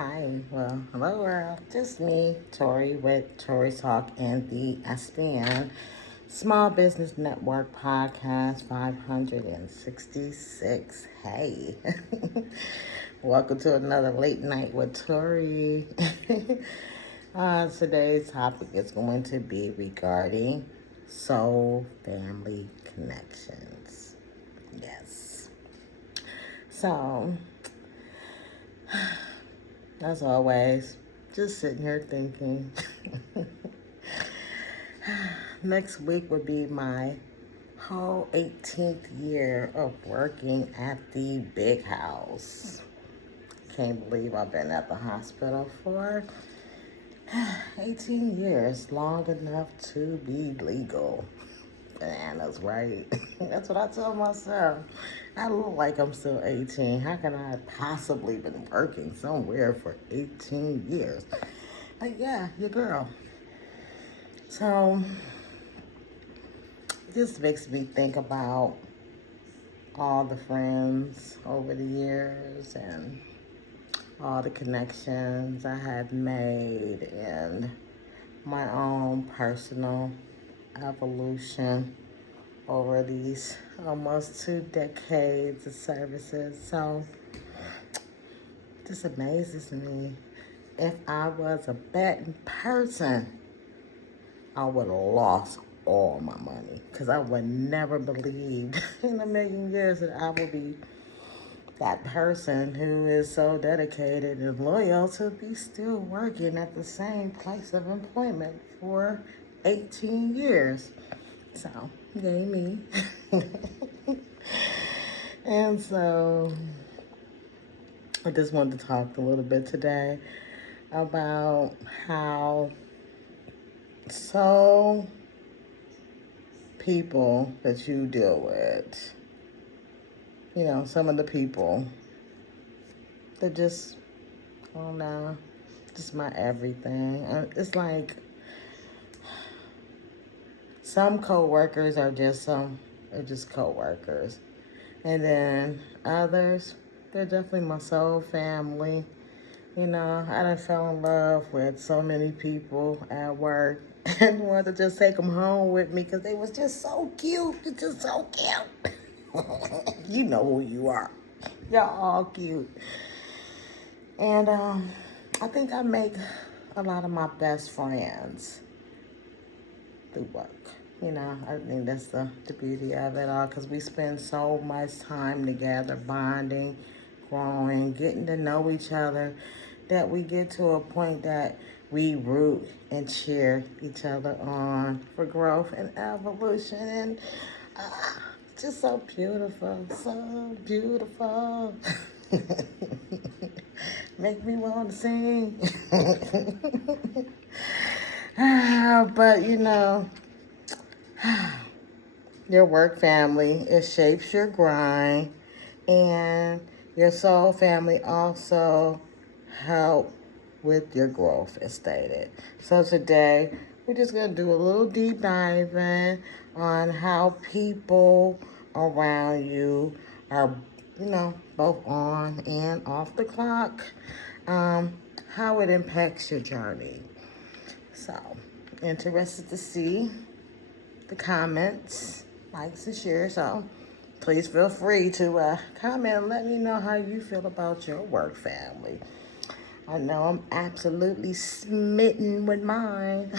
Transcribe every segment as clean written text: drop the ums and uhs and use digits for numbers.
Hi, well, hello world. Just me, Tori, with Tori Talk and the SBN Small Business Network Podcast 566. Hey, welcome to another late night with Tori. Today's topic is going to be regarding soul family connections. Yes. So, as always, just sitting here thinking. Next week would be my whole 18th year of working at the big house. Can't believe I've been at the hospital for 18 years, long enough to be legal. Bananas, right? That's what I told myself. I look like I'm still 18. How can I have possibly been working somewhere for 18 years? Like, yeah, your girl. So, this makes me think about all the friends over the years and all the connections I had made and my own personal evolution over these almost 2 decades of services. So it just amazes me. If I was a betting person, I would have lost all my money because I would never believe in a million years that I would be that person who is so dedicated and loyal to be still working at the same place of employment for 18 years. So, yay me. And so, I just wanted to talk a little bit today about how people that you deal with, some of the people that just, I don't know, just my everything. It's like some coworkers are just coworkers, and then others, they're definitely my soul family. I done fell in love with so many people at work and wanted to just take them home with me because they was just so cute. It's just so cute. You know who you are. Y'all all cute. And I think I make a lot of my best friends through work. I think that's the beauty of it all because we spend so much time together, bonding, growing, getting to know each other, that we get to a point that we root and cheer each other on for growth and evolution. And it's just so beautiful, so beautiful. Make me want to sing. But your work family, it shapes your grind, and your soul family also help with your growth, as stated. So today, we're just going to do a little deep diving on how people around you are, both on and off the clock, how it impacts your journey. So, interested to see the comments, likes, and shares. So, please feel free to comment and let me know how you feel about your work family. I know I'm absolutely smitten with mine.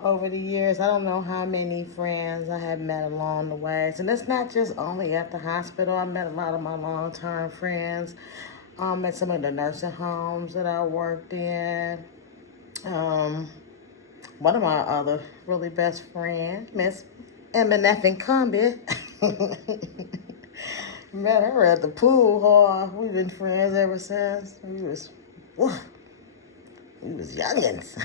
Over the years, I don't know how many friends I have met along the way. And it's not just only at the hospital. I met a lot of my long-term friends at some of the nursing homes that I worked in. One of my other really best friends, Miss Emineffing Cumby. Met her at the pool hall. We've been friends ever since. We was youngins.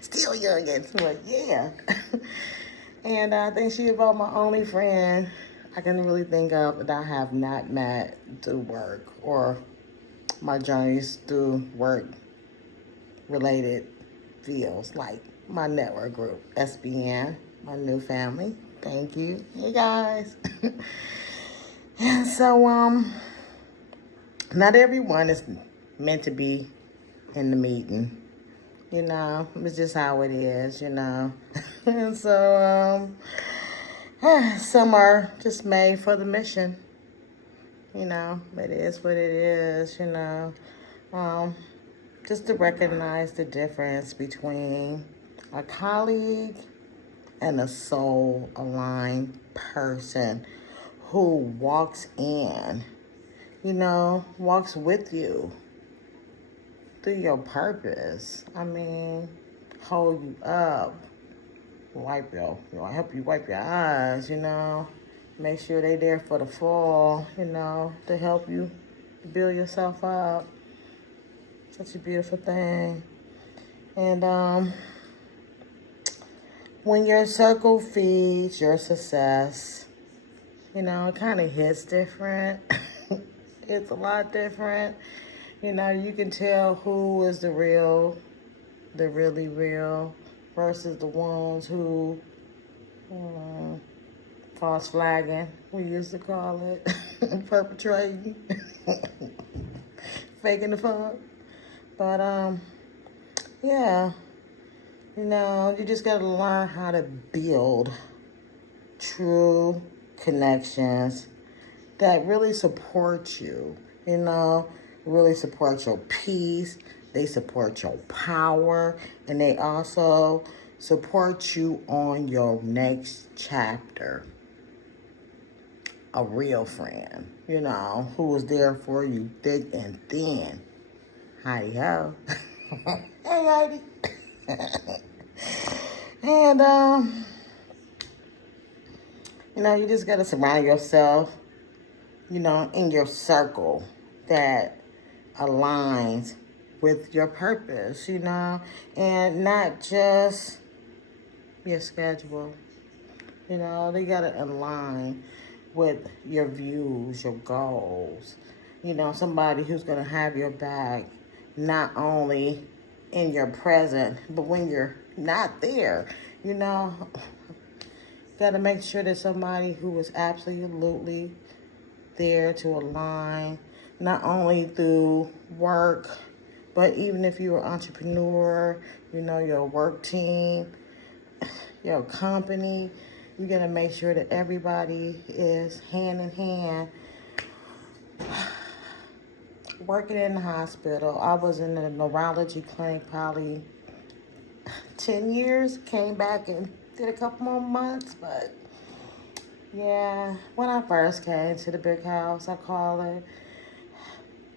Still youngins, but yeah. And I think she's about my only friend I can really think of that I have not met through work or my journeys through work related fields, like my network group, SBN, my new family. Thank you. Hey guys. And so Not everyone is meant to be in the meeting. It's just how it is. And so, some are just made for the mission. It is what it is. Um, just to recognize the difference between a colleague and a soul aligned person who walks in, walks with you through your purpose. Hold you up, help you wipe your eyes. Make sure they there for the fall, to help you build yourself up. Such a beautiful thing. And when your circle feeds your success, it kind of hits different. It's a lot different. You can tell who is the really real, versus the ones who false flagging, we used to call it, perpetrating, faking the fun. But yeah, you just gotta learn how to build true connections that really support you, really support your peace. They support your power, and they also support you on your next chapter. A real friend, who was there for you thick and thin. Heidi ho. Hey, Heidi. And, you just got to surround yourself, in your circle that aligns with your purpose, and not just your schedule. They got to align with your views, your goals. Somebody who's going to have your back, not only in your present, but when you're not there. Got to make sure that somebody who is absolutely there to align, not only through work, but even if you're an entrepreneur, your work team, your company, you're going to make sure that everybody is hand in hand. Working in the hospital, I was in the neurology clinic probably 10 years, came back and did a couple more months, but yeah, when I first came to the big house, I call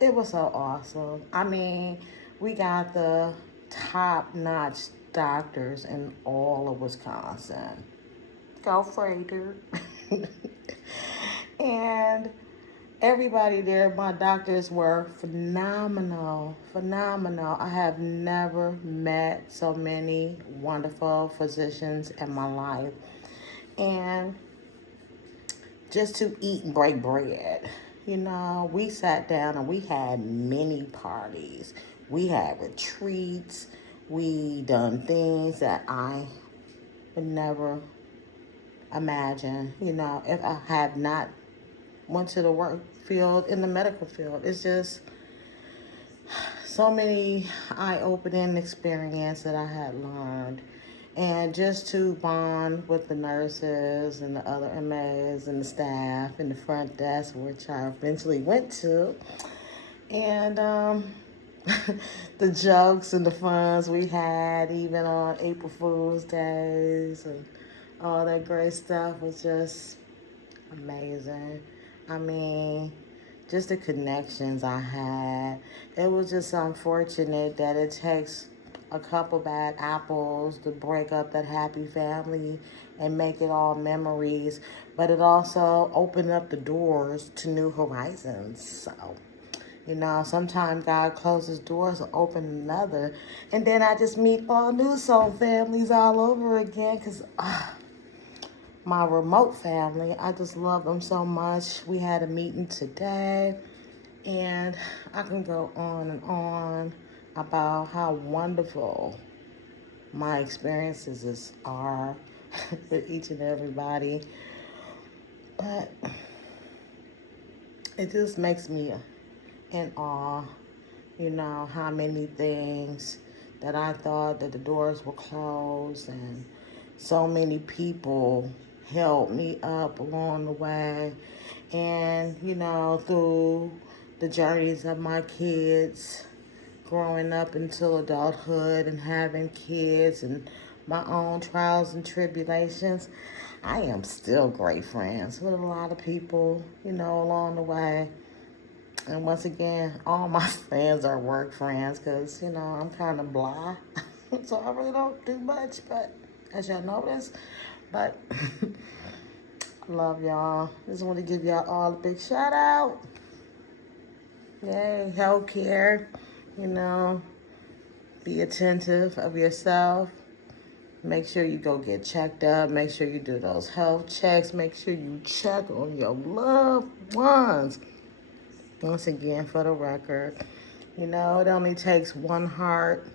it was so awesome. We got the top-notch doctors in all of Wisconsin. Go Freighter. And everybody there, my doctors were phenomenal. I have never met so many wonderful physicians in my life. And just to eat and break bread, we sat down and we had many parties. We had retreats. We done things that I would never imagine, if I had not went to the work field, in the medical field. It's just so many eye-opening experiences that I had learned. And just to bond with the nurses and the other MAs and the staff and the front desk, which I eventually went to. And the jokes and the funs we had, even on April Fool's Days, and all that great stuff was just amazing. Just the connections I had. It was just unfortunate that it takes a couple bad apples to break up that happy family and make it all memories. But it also opened up the doors to new horizons. So, sometimes God closes doors and open another. And then I just meet all new soul families all over again, because my remote family, I just love them so much. We had a meeting today, and I can go on and on about how wonderful my experiences are with each and everybody. But it just makes me in awe, you know, how many things that I thought that the doors were closed, and so many people helped me up along the way. And, you know, through the journeys of my kids growing up into adulthood and having kids and my own trials and tribulations, I am still great friends with a lot of people, you know, along the way. And once again, all my friends are work friends because, you know, I'm kind of blah. So I really don't do much, but as y'all notice, but love y'all. Just want to give y'all all a big shout out. Yay, healthcare, you know, be attentive of yourself. Make sure you go get checked up. Make sure you do those health checks. Make sure you check on your loved ones. Once again, for the record, you know, it only takes one heart,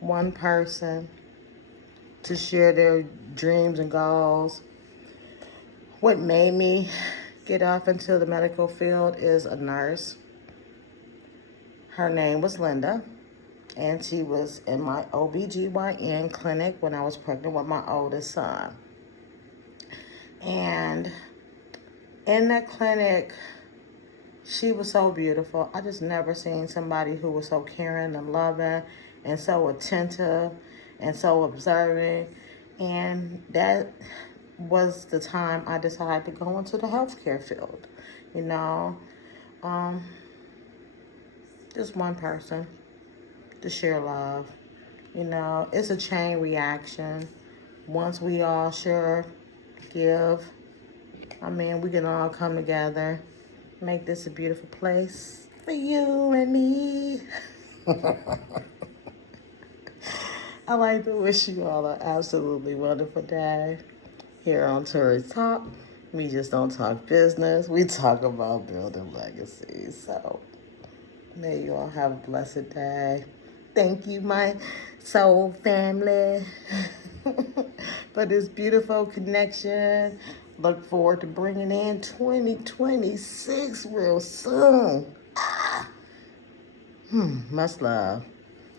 one person to share their dreams and goals. What made me get off into the medical field is a nurse. Her name was Linda, and she was in my OBGYN clinic when I was pregnant with my oldest son. And in that clinic, she was so beautiful. I just never seen somebody who was so caring and loving and so attentive and so observant. And that was the time I decided to go into the healthcare field. You know, just one person to share love. You know, it's a chain reaction. Once we all share, give, I mean, we can all come together, make this a beautiful place for you and me. I like to wish you all an absolutely wonderful day. Here on Tori's Talk, we just don't talk business. We talk about building legacies. So may you all have a blessed day. Thank you, my soul family, for this beautiful connection. Look forward to bringing in 2026 real soon. Much love.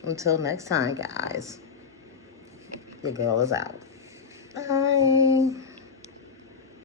Until next time, guys. Your girl is out. Bye.